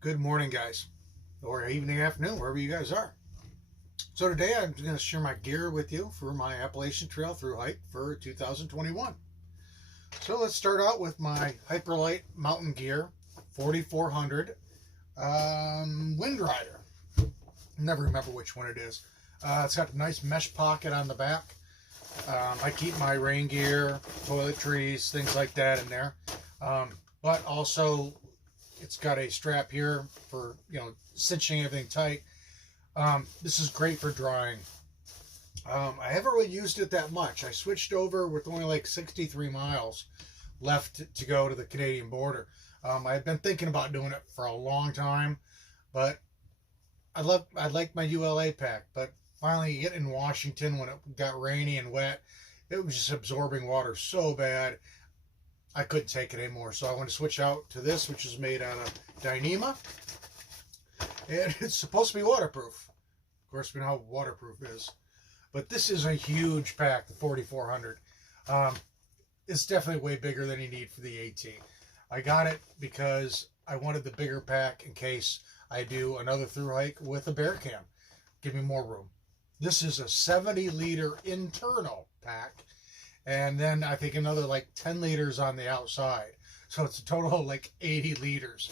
Good morning, guys, or evening, afternoon, wherever you guys are. So today I'm going to share my gear with you for my Appalachian Trail through hike for 2021. So let's start out with my Hyperlight Mountain Gear 4400 Wind Rider. Never remember which one it is. It's got a nice mesh pocket on the back. I keep my rain gear, toiletries, things like that in there. But also it's got a strap here for, cinching everything tight. This is great for drying. I haven't really used it that much. I switched over with only like 63 miles left to go to the Canadian border. I've been thinking about doing it for a long time, but I like my ULA pack, but finally getting in Washington when it got rainy and wet, it was just absorbing water so bad. I couldn't take it anymore, so I want to switch out to this, which is made out of Dyneema, and it's supposed to be waterproof. Of course, we know how waterproof is, but this is a huge pack, the 4400. It's definitely way bigger than you need for the AT. I got it because I wanted the bigger pack in case I do another through hike with a bear cam. Give me more room. This is a 70-liter internal pack, and then I think another like 10 liters on the outside. So it's a total of like 80 liters.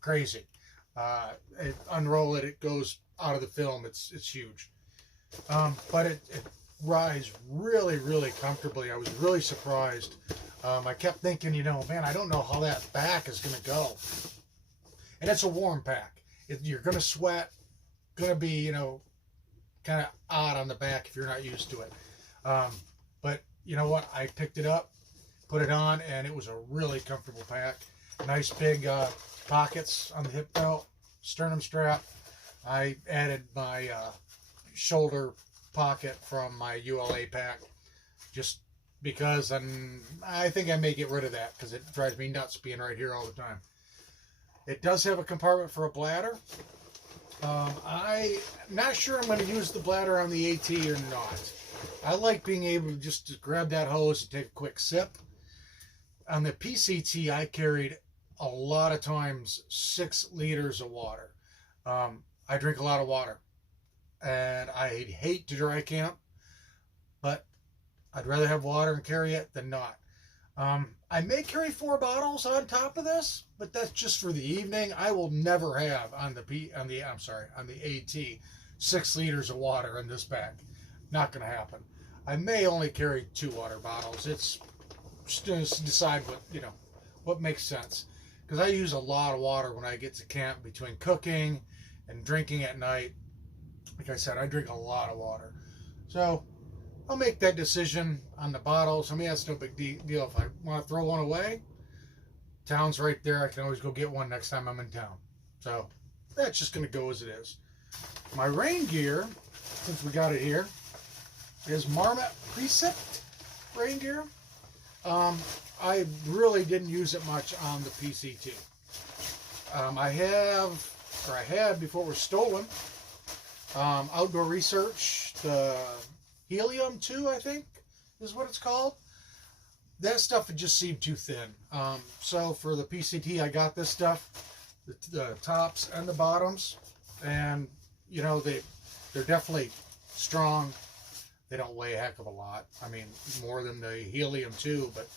Crazy. Unroll it, it goes out of the film. It's huge. But it rides really, really comfortably. I was really surprised. I kept thinking, man, I don't know how that back is going to go. And it's a warm pack. You're going to sweat. Going to be, kind of odd on the back if you're not used to it. But you know what? I picked it up, put it on, and it was a really comfortable pack. Nice big pockets on the hip belt, sternum strap. I added my shoulder pocket from my ULA pack just because I think I may get rid of that because it drives me nuts being right here all the time. It does have a compartment for a bladder. I'm not sure I'm going to use the bladder on the AT or not. I like being able to just grab that hose and take a quick sip. On the PCT, I carried a lot of times 6 liters of water. I drink a lot of water, and I hate to dry camp, but I'd rather have water and carry it than not. I may carry 4 bottles on top of this, but that's just for the evening. I will never have on the AT 6 liters of water in this bag. Not going to happen. I may only carry 2 water bottles. It's just decide what makes sense. Because I use a lot of water when I get to camp between cooking and drinking at night. Like I said, I drink a lot of water. So I'll make that decision on the bottles. I mean, that's no big deal. If I want to throw one away, town's right there. I can always go get one next time I'm in town. So that's just going to go as it is. My rain gear, since we got it here, is Marmot Precip rain gear. I really didn't use it much on the PCT. I had before it was stolen. Outdoor Research, the Helium 2, I think, is what it's called. That stuff had just seemed too thin. So for the PCT, I got this stuff, the tops and the bottoms, and they're definitely strong. They don't weigh a heck of a lot. I mean, more than the Helium 2, but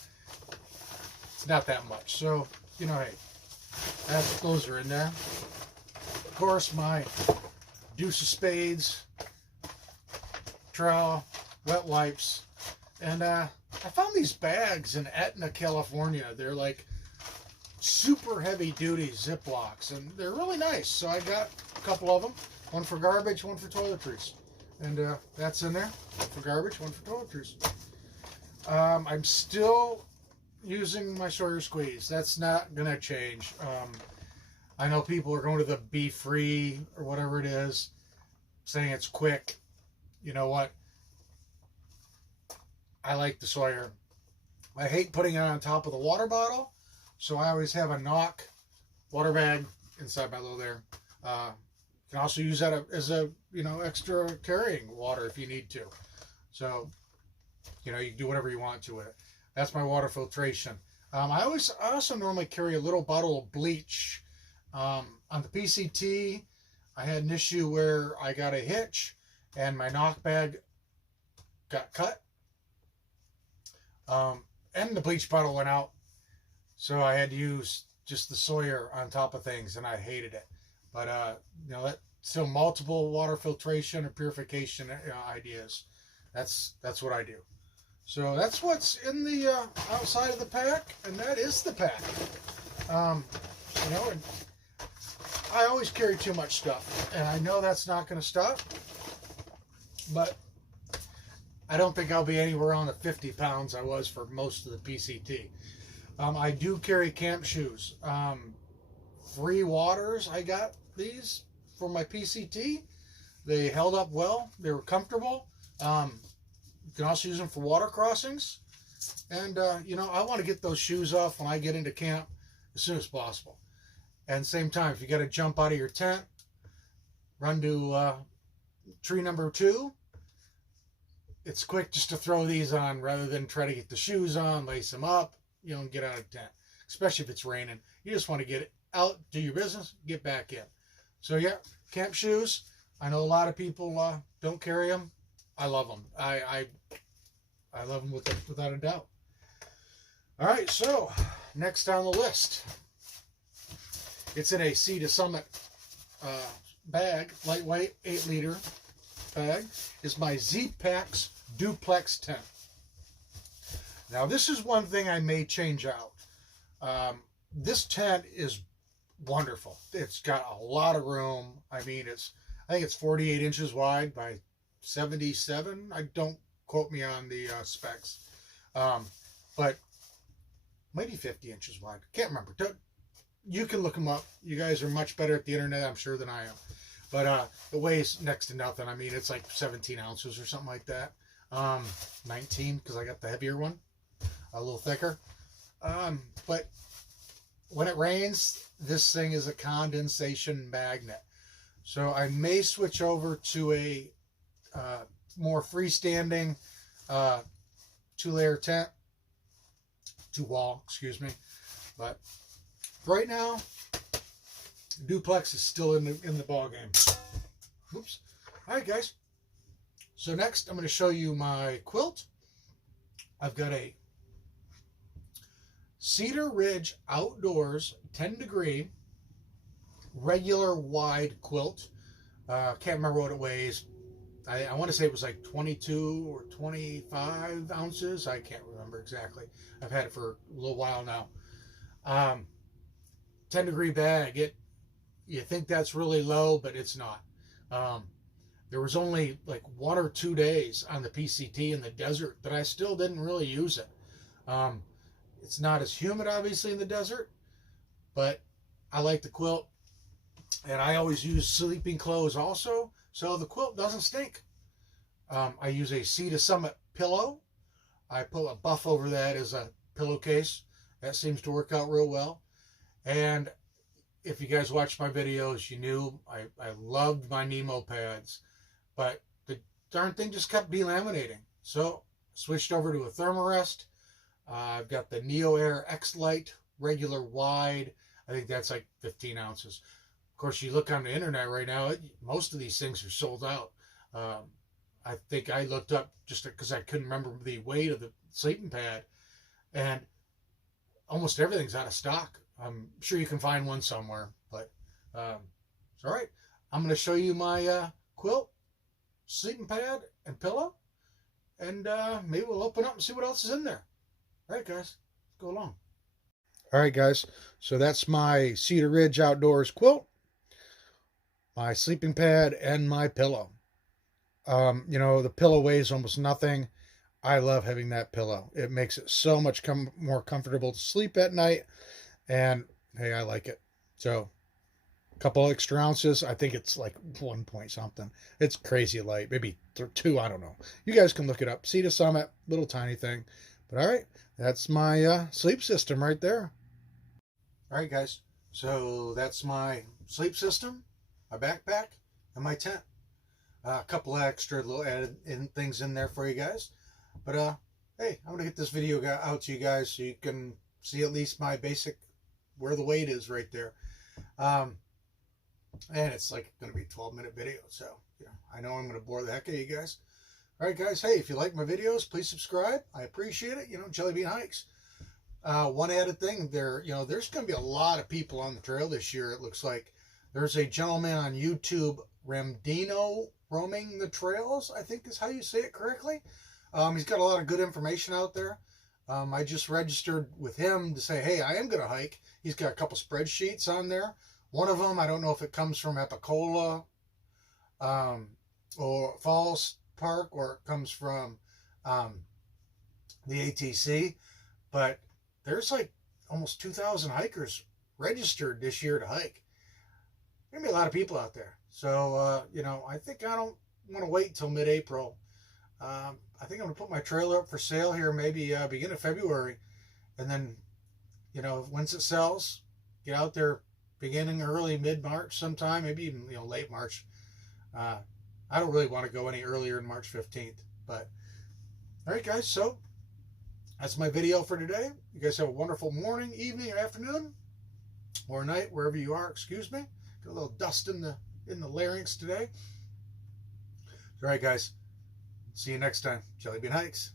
it's not that much. So, hey, those are in there. Of course, my Deuce of Spades, trowel, wet wipes, and I found these bags in Etna, California. They're like super heavy duty Ziplocs, and they're really nice. So I got a couple of them, one for garbage, one for toiletries. And that's in there, one for garbage, one for toiletries. I'm still using my Sawyer Squeeze. That's not going to change. I know people are going to the Be Free or whatever it is, saying it's quick. You know what? I like the Sawyer. I hate putting it on top of the water bottle, so I always have a knock water bag inside my little there. You can also use that as a extra carrying water if you need to. So you can do whatever you want to with it. That's my water filtration. I also normally carry a little bottle of bleach On the PCT, I had an issue where I got a hitch and my knock bag got cut. And the bleach bottle went out. So I had to use just the Sawyer on top of things, and I hated it. But, you know, that still multiple water filtration or purification ideas. That's what I do. So that's what's in the outside of the pack, and that is the pack. You know, and I always carry too much stuff, and I know that's not going to stop, but I don't think I'll be anywhere on the 50 pounds I was for most of the PCT. I do carry camp shoes. Free Waters, I got these for my PCT. They held up well. They were comfortable. You can also use them for water crossings. And, you know, I want to get those shoes off when I get into camp as soon as possible. And same time, if you got to jump out of your tent, run to tree number 2, it's quick just to throw these on rather than try to get the shoes on, lace them up, you know, and get out of the tent. Especially if it's raining. You just want to get it out, do your business, get back in. So yeah, camp shoes. I know a lot of people don't carry them. I love them. I love them without a doubt. All right, so next on the list, it's in a Sea to Summit bag, lightweight 8-liter bag, is my Z-Packs Duplex tent. Now this is one thing I may change out. This tent is wonderful. It's got a lot of room. I mean, I think it's 48 inches wide by 77. I don't quote me on the specs, but maybe 50 inches wide. Can't remember. You can look them up. You guys are much better at the internet, I'm sure, than I am. But it weighs next to nothing. I mean, it's like 17 ounces or something like that. 19 because I got the heavier one, a little thicker. But when it rains, this thing is a condensation magnet. So I may switch over to a more freestanding 2-layer tent, 2-wall, excuse me. But right now, Duplex is still in the ball game. Oops. All right, guys. So next, I'm going to show you my quilt. I've got a Cedar Ridge Outdoors 10-degree regular wide quilt. Can't remember what it weighs. I want to say it was like 22 or 25 ounces. I can't remember exactly. I've had it for a little while now. 10-degree bag. You think that's really low, but it's not. There was only like 1 or 2 days on the PCT in the desert that I still didn't really use it. It's not as humid, obviously, in the desert, but I like the quilt. And I always use sleeping clothes also, so the quilt doesn't stink. I use a Sea to Summit pillow. I put a buff over that as a pillowcase. That seems to work out real well. And if you guys watched my videos, you knew I loved my Nemo pads, but the darn thing just kept delaminating. So switched over to a Thermarest. I've got the Neo Air X Lite regular wide. I think that's like 15 ounces. Of course, you look on the internet right now, most of these things are sold out. I think I looked up just because I couldn't remember the weight of the sleeping pad, and almost everything's out of stock. I'm sure you can find one somewhere, but it's all right. I'm going to show you my quilt, sleeping pad, and pillow, and maybe we'll open up and see what else is in there. All right, guys, let's go along. All right, guys, so that's my Cedar Ridge Outdoors quilt, my sleeping pad, and my pillow. You know, the pillow weighs almost nothing. I love having that pillow. It makes it so much more comfortable to sleep at night. And hey, I like it. So a couple extra ounces. I think it's like 1 point something. It's crazy light. Maybe 2. I don't know. You guys can look it up. Sea to Summit, little tiny thing. But all right, that's my sleep system right there. All right, guys. So that's my sleep system, my backpack, and my tent. A couple extra little added things in there for you guys. But hey, I'm gonna get this video out to you guys so you can see at least my basic where the weight is right there. And it's like going to be a 12-minute video. So, I know I'm going to bore the heck out of you guys. All right, guys. Hey, if you like my videos, please subscribe. I appreciate it. Jelly Bean Hikes. One added thing there, there's going to be a lot of people on the trail this year. It looks like there's a gentleman on YouTube, Ramdino, roaming the trails, I think is how you say it correctly. He's got a lot of good information out there. I just registered with him to say, hey, I am going to hike. He's got a couple spreadsheets on there. One of them, I don't know if it comes from Epicola or Falls Park, or it comes from the ATC, but there's like almost 2,000 hikers registered this year to hike. There's going to be a lot of people out there. So, I think I don't want to wait until mid-April. I think I'm going to put my trailer up for sale here maybe beginning of February. And then, once it sells, get out there beginning early, mid-March sometime, maybe even, late March. I don't really want to go any earlier than March 15th. But, all right, guys, so that's my video for today. You guys have a wonderful morning, evening, or afternoon, or night, wherever you are. Excuse me. Got a little dust in the larynx today. All right, guys. See you next time. Jelly Bean Hikes.